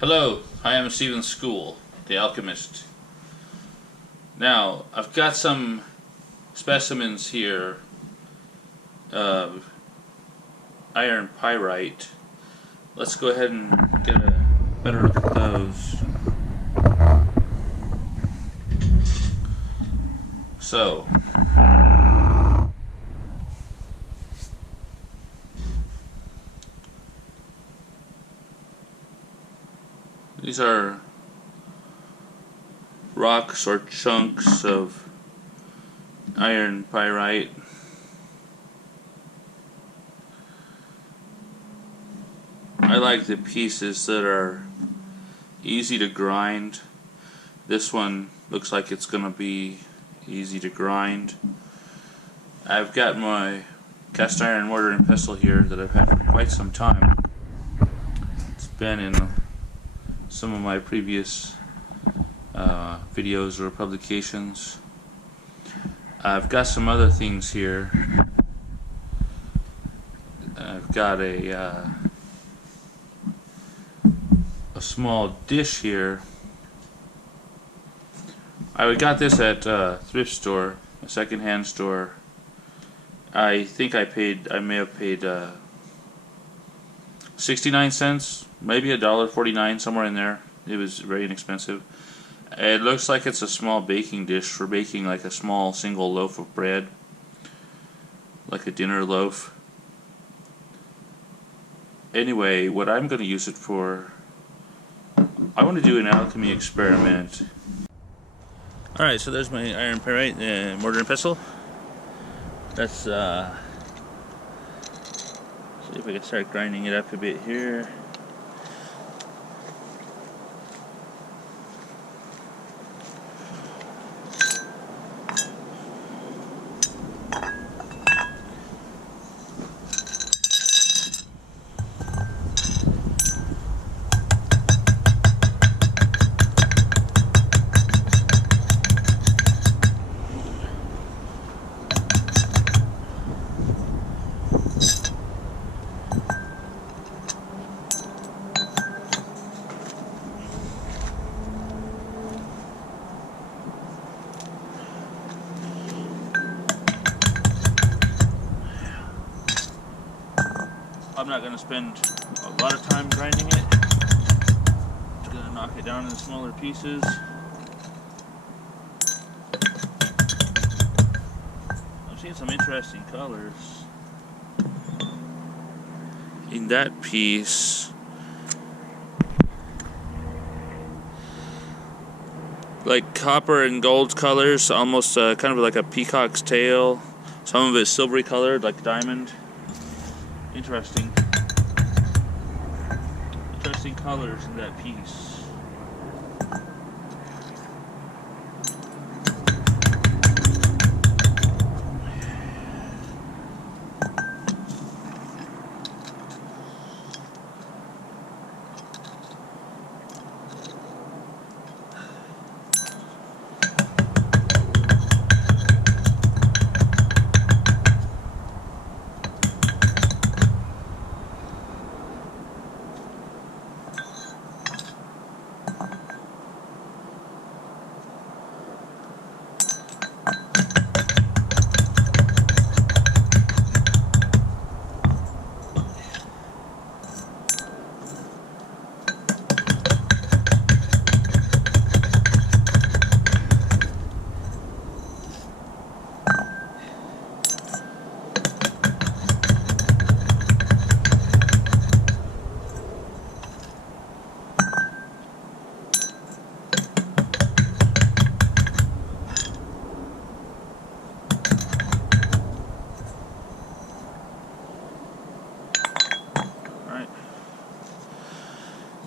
Hello, I am Stephen School, the alchemist. Now, I've got some specimens here of iron pyrite. Let's go ahead and get a better look at those. So, these are rocks or chunks of iron pyrite. I like the pieces that are easy to grind. This one looks like it's going to be easy to grind. I've got my cast iron mortar and pestle here that I've had for quite some time. It's been in some of my previous videos or publications. I've got some other things here. I've got a small dish here. I got this at a thrift store, a second-hand store. I think I may have paid 69 cents, maybe $1.49, somewhere in there. It was very inexpensive. It looks like it's a small baking dish for baking like a small single loaf of bread, like a dinner loaf. Anyway, what I'm going to use it for, I want to do an alchemy experiment. Alright, so there's my iron pyrite mortar and pestle. Let's see if we can start grinding it up a bit here. I'm not going to spend a lot of time grinding it. I'm just going to knock it down in smaller pieces. I'm seeing some interesting colors in that piece. Like copper and gold colors, almost kind of like a peacock's tail. Some of it's silvery colored, like diamond. Interesting colors in that piece.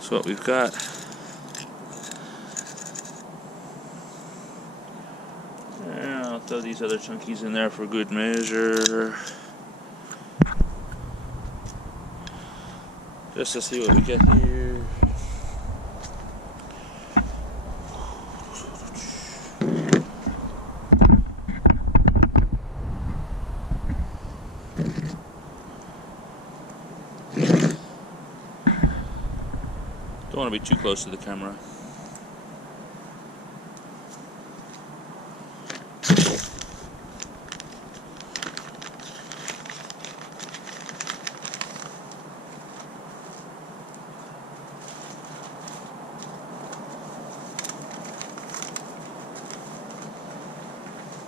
That's what we've got. Yeah, I'll throw these other chunkies in there for good measure. Just to see what we get here. Don't want to be too close to the camera.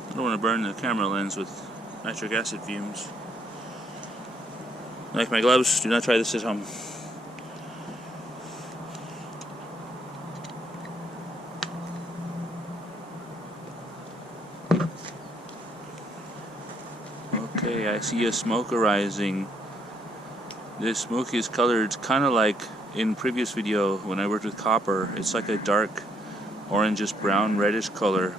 I don't want to burn the camera lens with nitric acid fumes. Like my gloves, do not try this at home. Okay, I see a smoke arising. This smoke is colored kind of like in previous video when I worked with copper. It's like a dark orangish brown reddish color.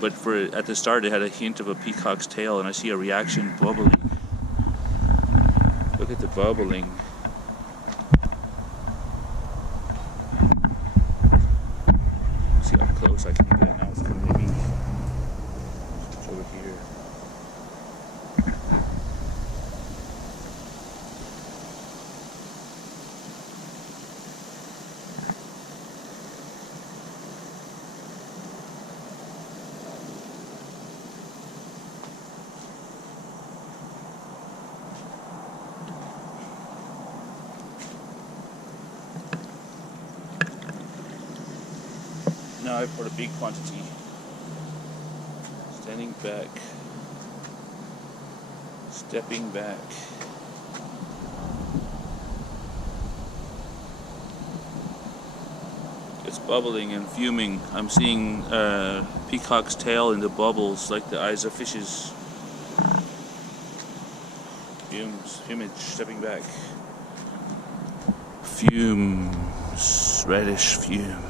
But at the start it had a hint of a peacock's tail, and I see a reaction bubbling. Look at the bubbling. See how close I can get now. It's coming to me. It's over here. Now I poured a big quantity. Standing back. Stepping back. It's bubbling and fuming. I'm seeing peacock's tail in the bubbles like the eyes of fishes. Fumes. Fumage. Stepping back. Fumes. Reddish fumes.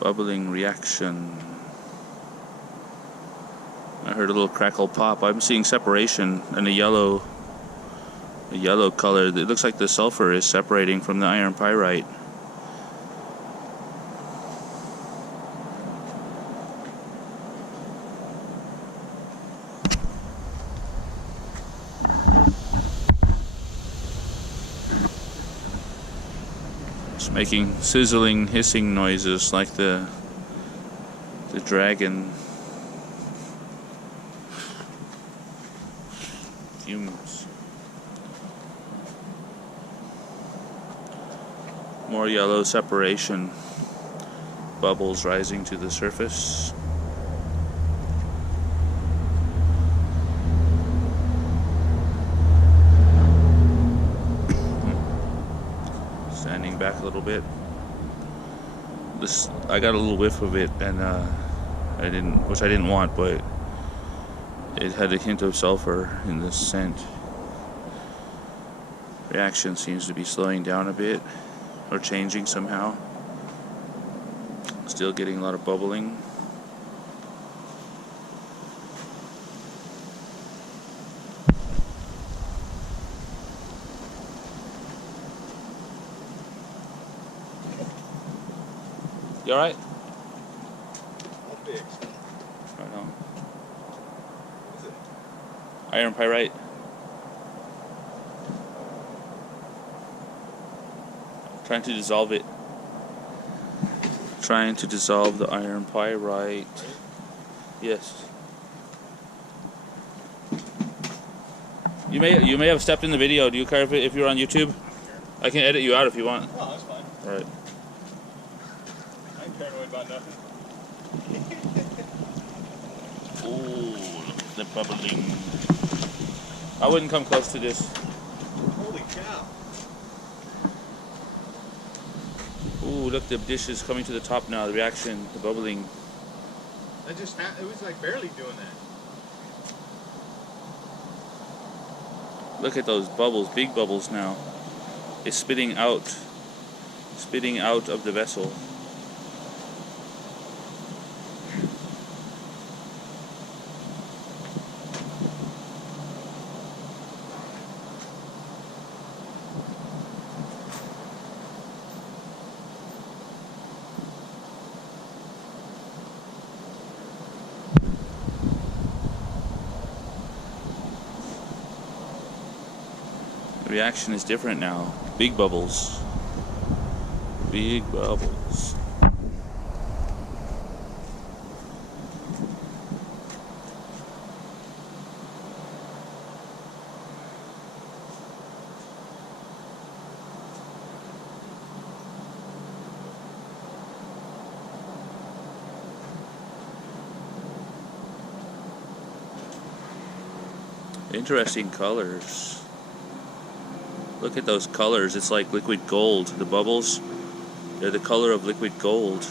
Bubbling reaction. I heard a little crackle pop. I'm seeing separation and a yellow color. It looks like the sulfur is separating from the iron pyrite. Making sizzling, hissing noises like the dragon. Fumes. More yellow separation. Bubbles rising to the surface. Standing back a little bit. I got a little whiff of it, and which I didn't want, but it had a hint of sulfur in the scent. Reaction seems to be slowing down a bit, or changing somehow. Still getting a lot of bubbling. You alright? All fixed. Right on. What is it? Iron pyrite. Trying to dissolve it. Trying to dissolve the iron pyrite. Yes. You may have stepped in the video. Do you care if you're on YouTube? I can edit you out if you want. Oh, that's fine. Alright. I ain't paranoid about nothing. Ooh, the bubbling. I wouldn't come close to this. Holy cow. Ooh, look, the dish is coming to the top now. The reaction, the bubbling. That just it was like barely doing that. Look at those bubbles, big bubbles now. It's spitting out of the vessel. Reaction is different now. Big bubbles. Big bubbles. Interesting colors. Look at those colors. It's like liquid gold. The bubbles, they're the color of liquid gold.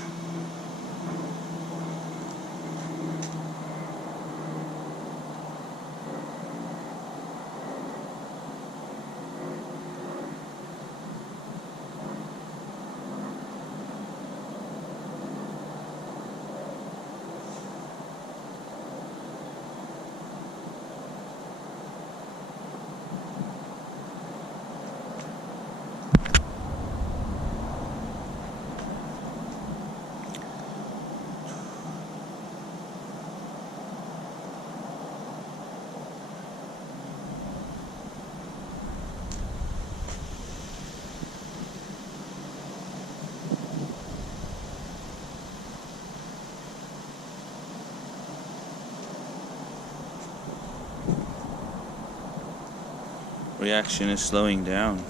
Reaction is slowing down.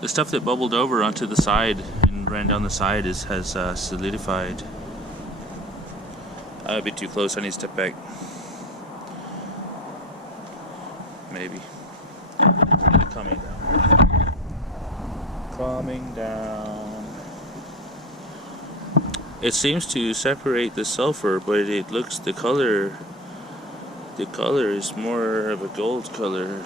The stuff that bubbled over onto the side and ran down the side has solidified. I'm a bit too close. I need to step back. Maybe. Calming down. Calming down. It seems to separate the sulfur, but it looks the color is more of a gold color.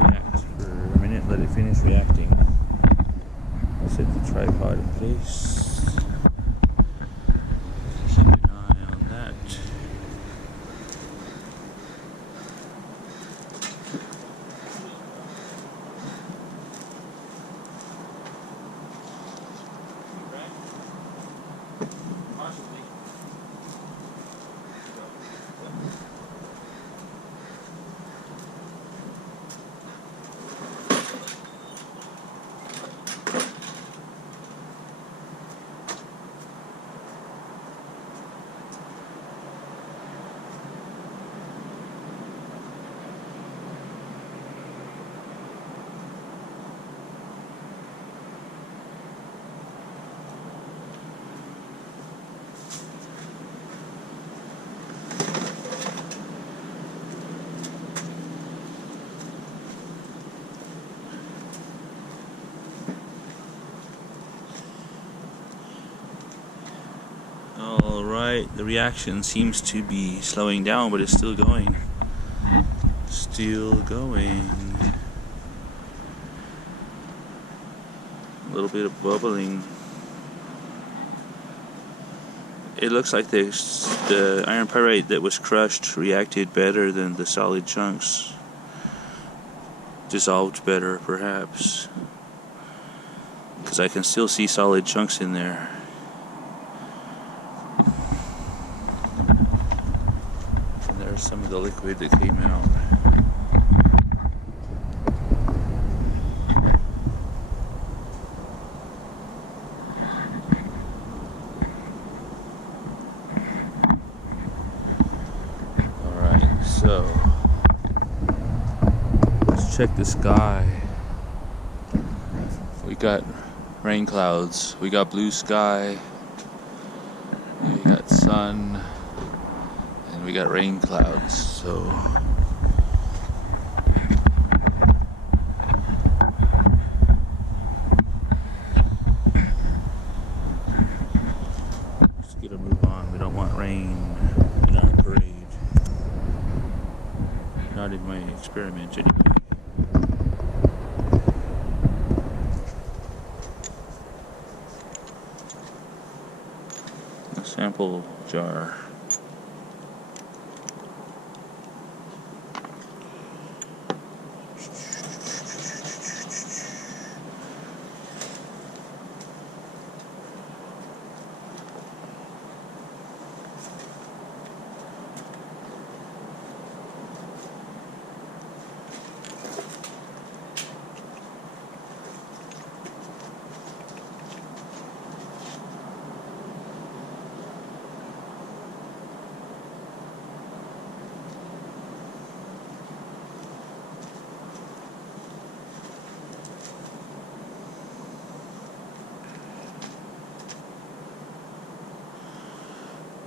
React for a minute, let it finish reacting. I'll set the tripod in place. Keep an eye on that. Alright, the reaction seems to be slowing down, but it's still going. Still going. A little bit of bubbling. It looks like the iron pyrite that was crushed reacted better than the solid chunks. Dissolved better, perhaps. Because I can still see solid chunks in there. Some of the liquid that came out. Alright, so let's check the sky. We got rain clouds, we got blue sky, we got sun, we got rain clouds, so We don't want rain in our parade. Not in my experiment anyway. A sample jar.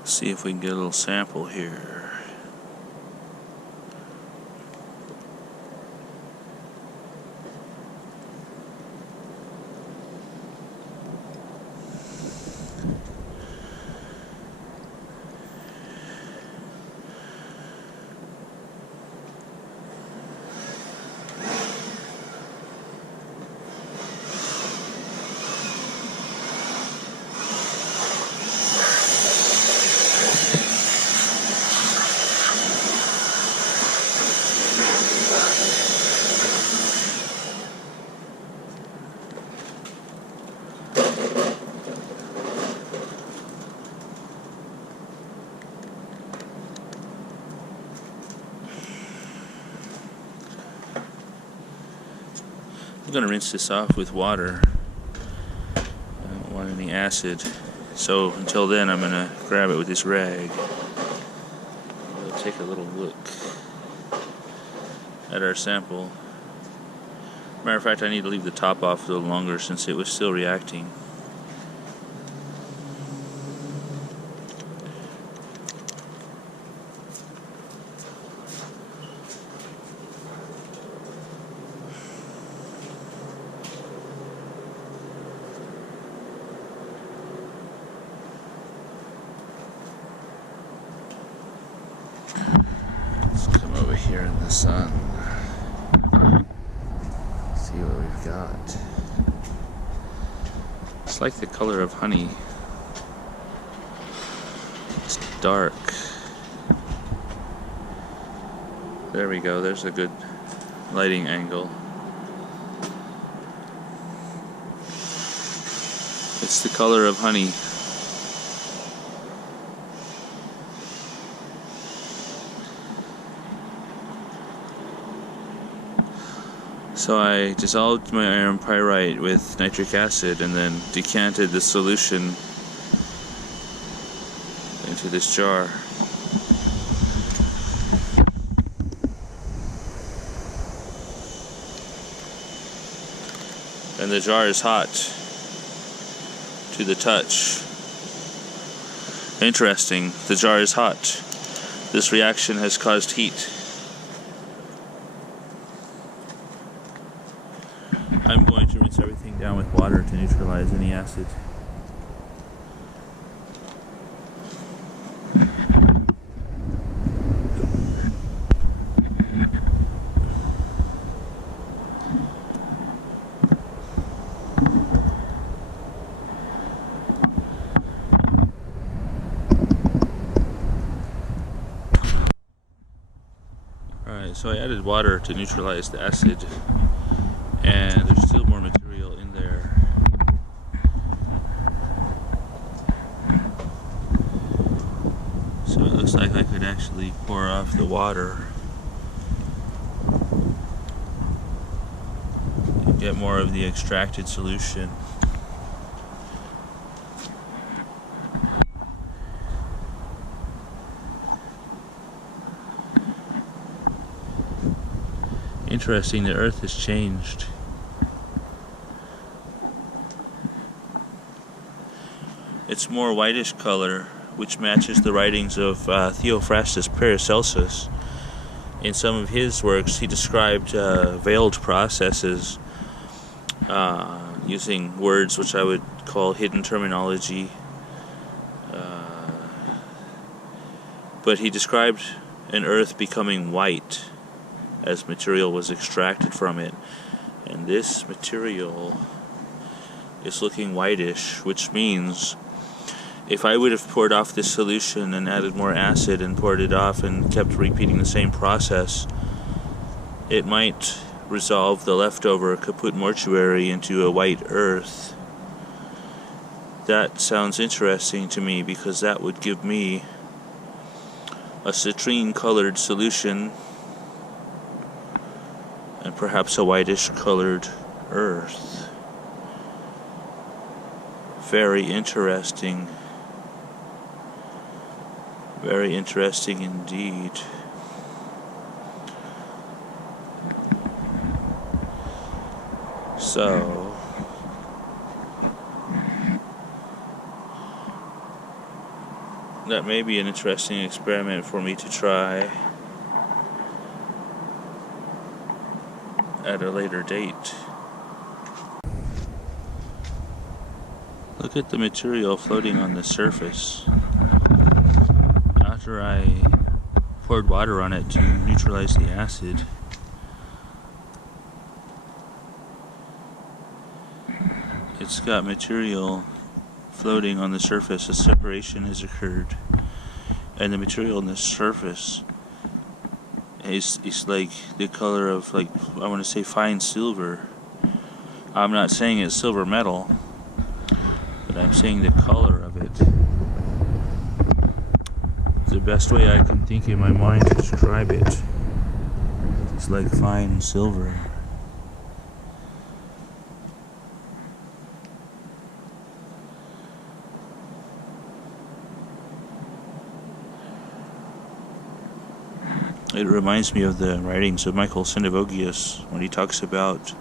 See if we can get a little sample here. I'm going to rinse this off with water. I don't want any acid. So until then I'm going to grab it with this rag. We'll take a little look at our sample. Matter of fact, I need to leave the top off a little longer since it was still reacting. Here in the sun, see what we've got. It's like the color of honey. It's dark. There we go, there's a good lighting angle. It's the color of honey. So I dissolved my iron pyrite with nitric acid and then decanted the solution into this jar. And the jar is hot to the touch. Interesting, the jar is hot. This reaction has caused heat. I'm going to rinse everything down with water to neutralize any acid. Alright, so I added water to neutralize the acid. And there's still more material in there. So it looks like I could actually pour off the water and get more of the extracted solution. Interesting, the earth has changed. It's more whitish color, which matches the writings of Theophrastus Paracelsus. In some of his works, he described veiled processes using words which I would call hidden terminology. But he described an earth becoming white as material was extracted from it. And this material is looking whitish, which means if I would have poured off this solution and added more acid and poured it off and kept repeating the same process, it might resolve the leftover kaput mortuary into a white earth. That sounds interesting to me because that would give me a citrine colored solution and perhaps a whitish colored earth. Very interesting. Very interesting indeed. So, that may be an interesting experiment for me to try at a later date. Look at the material floating on the surface. After I poured water on it to neutralize the acid, it's got material floating on the surface. A separation has occurred, and the material on the surface is like the color of, like, I want to say fine silver. I'm not saying it's silver metal, but I'm saying the color of it. The best way I can think in my mind to describe it. It's like fine silver. It reminds me of the writings of Michael Sendivogius when he talks about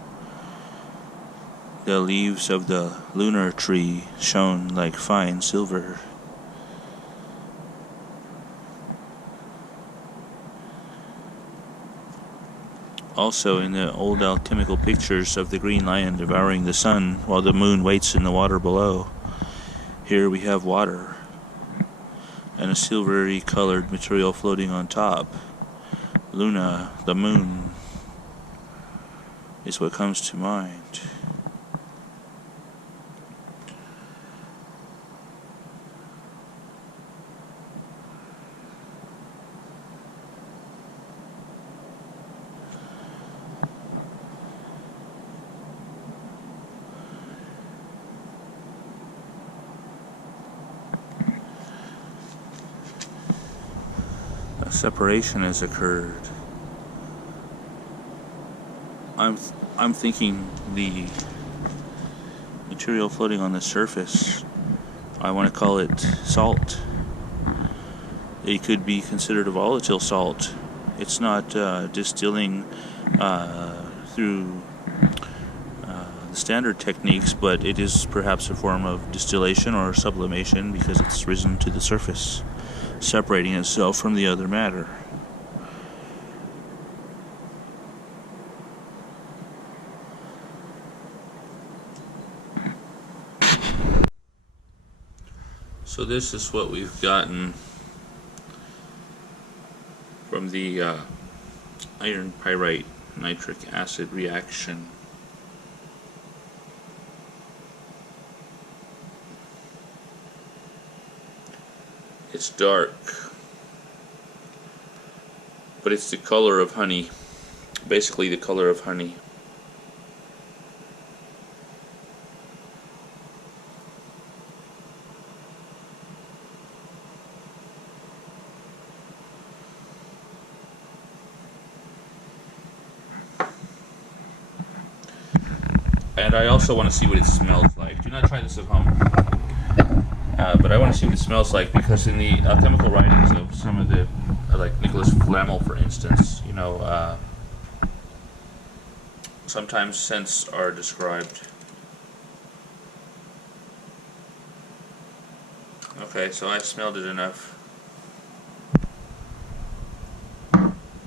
the leaves of the lunar tree shone like fine silver. Also, in the old alchemical pictures of the green lion devouring the sun while the moon waits in the water below, here we have water and a silvery colored material floating on top. Luna, the moon, is what comes to mind. A separation has occurred. I'm thinking the material floating on the surface, I want to call it salt. It could be considered a volatile salt. It's not distilling through the standard techniques, but it is perhaps a form of distillation or sublimation because it's risen to the surface, separating itself from the other matter. So this is what we've gotten from the iron pyrite nitric acid reaction. It's dark, but it's the color of honey, basically the color of honey. And I also want to see what it smells like. Do not try this at home. But I want to see what it smells like, because in the alchemical writings of some of the, like Nicholas Flamel, for instance, you know, sometimes scents are described. Okay, so I smelled it enough.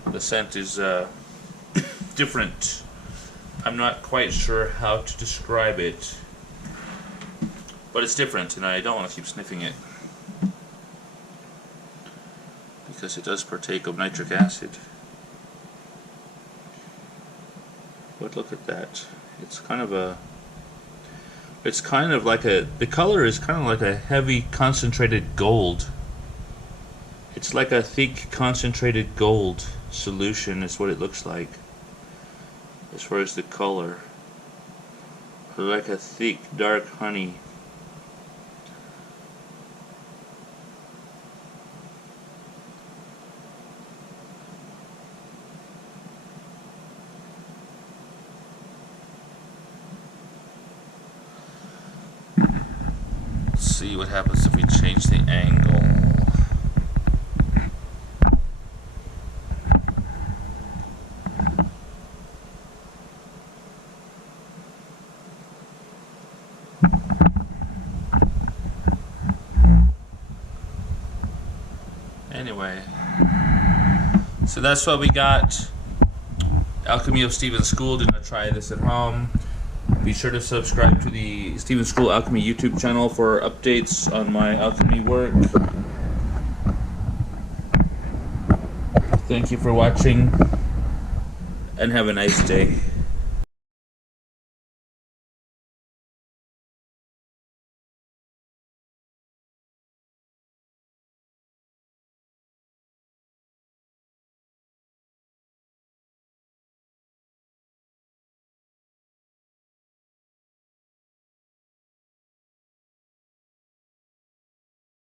The scent is different. I'm not quite sure how to describe it, but it's different, and I don't want to keep sniffing it. because it does partake of nitric acid. But look at that. It's kind of like the color is kind of like a heavy concentrated gold. It's like a thick concentrated gold solution is what it looks like as far as the color. Like a thick dark honey. Let's see what happens if we change the angle. Anyway, so that's what we got. Alchemy of Steven School. Do not try this at home. Be sure to subscribe to the Steven School Alchemy YouTube channel for updates on my alchemy work. Thank you for watching, and have a nice day.